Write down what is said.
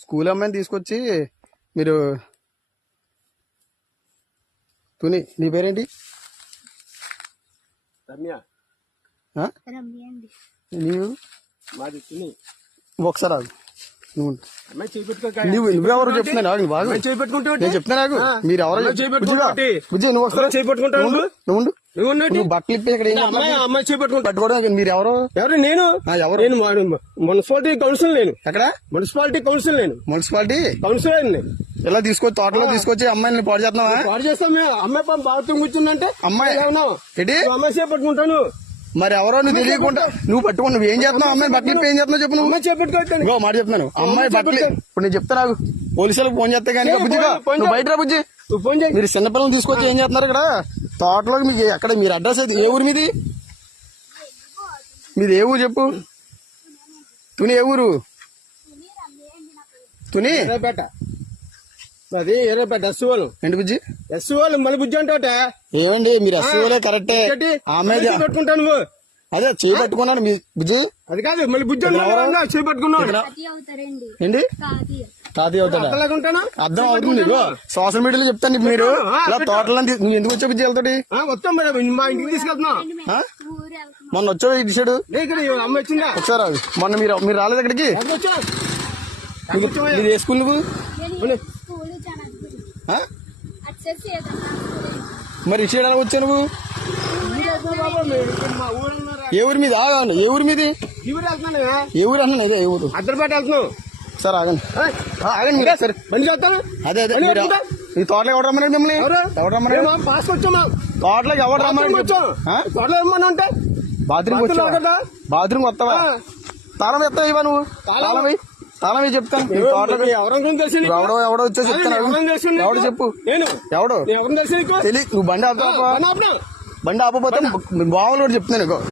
School అమ్మాయిని తీసుకొచ్చి మీరు తుని నీ పేరేంటి? రమ్య. నీవు? మాది తుని. ఒకసారి ఆగు. నువ్వెవరు చెప్తున్నా నేను చెప్తున్నా నాకు మీరు ఎవరో బుజ్జి నువ్వు ఒకసారి నువ్వు బట్టలు ఇప్పి ఇక్కడ అమ్మాయి చేపట్టుకుంటా పట్టుకోవడం మీరు ఎవరు? ఎవరు? నేను ఎవరు? నేను మున్సిపాలిటీ కౌన్సిల్. నేను ఎక్కడ? Municipality council. నేను మున్సిపాలిటీ కౌన్సిలర్. ఇలా తీసుకొచ్చి తోటలో తీసుకొచ్చి అమ్మాయిని పాడు చేస్తున్నావా? పాడు చేస్తాం మేము. అమ్మాయి బాత్రూమ్ కూర్చుందంటే అమ్మాయి ఏంటి అమ్మాయి చేపట్టుకుంటాను. మరి ఎవరో నువ్వు తెలియకుండా నువ్వు పట్టుకుని నువ్వు ఏం చేస్తున్నావు? అమ్మాయి బట్టలు ఇప్పి ఏం చేస్తున్నావు చెప్పు. నువ్వు చేపట్టుకో మాట చెప్తున్నాను. అమ్మాయి బట్టలు ఇప్పుడు నేను చెప్తా నాకు పోలీసులకు ఫోన్ చేస్తే కానీ బుజ్జిగా నువ్వు బయట రా బుజ్జి. మీరు చిన్నపిల్లలు తీసుకొచ్చి ఏం చేస్తున్నారు ఇక్కడ తోటలోకి? మీకు ఎక్కడ మీరు అడ్రస్ అయితే ఏ ఊరు మీది? మీది ఏ ఊరు చెప్పు. తుని ఏ ఊరు? తుని అది ఎర్రపేట ఎస్సీఓలు. ఏంటి బుజ్జి? ఎస్సీఓలు మళ్ళీ బుజ్జి అంటే ఏమండి మీరు ఎస్సీఓలే కరెక్టే. ఆమె పెట్టుకుంటా నువ్వు అదే చేయి పట్టుకున్నాను మీ బుజ్జి. అది కాదు మళ్ళీ బుజ్జి చేయి పట్టుకున్నావు ఏంటి? తాతయ్య అవుతాడా? అర్థం అవుతుంది. సోషల్ మీడియాలో చెప్తాను మీరు ఇలా తోటలో నువ్వు ఎందుకు వచ్చావు బుజ్జి వెళ్తాడు? వస్తాం మరి మా ఇంటికి తీసుకెళ్తున్నా. మొన్న వచ్చాడు ఈ డిసైడ్ అమ్మ వచ్చిందా? ఒకసారి మొన్న మీరు రాలేదు ఇక్కడికి? మీరు ఏ స్కూల్ నువ్వు? మరి ఇచ్చేడు ఎలా వచ్చావు నువ్వు? ఏ ఊరి మీద? ఏ ఊరి మీది? ఏ ఊరు అన్నా? ఇదే ఏ ఊరు? అద్దరిపేట వెళ్తున్నావు. సార్ ఆగండి ఆగండి మీరు సరే అదే అదే ఈ తోటలోకి ఎవరు రమ్మన్నాడు మిమ్మల్ని? ఎవరు రమ్మన్నాడు? తోటలోకి ఎవరు రమ్మన్నాడు? బాత్రూమ్ వచ్చావా? బాత్రూమ్ వస్తావా? తాళం ఎత్తావా ఇవా నువ్వు? తాళం చెప్తాను. ఎవడో వచ్చా చెప్తాను. ఎవడు చెప్పు? ఎవడు తెలియదు. నువ్వు బండి ఆపుతావా? బండి ఆపపోతే బావులు కూడా చెప్తున్నాను.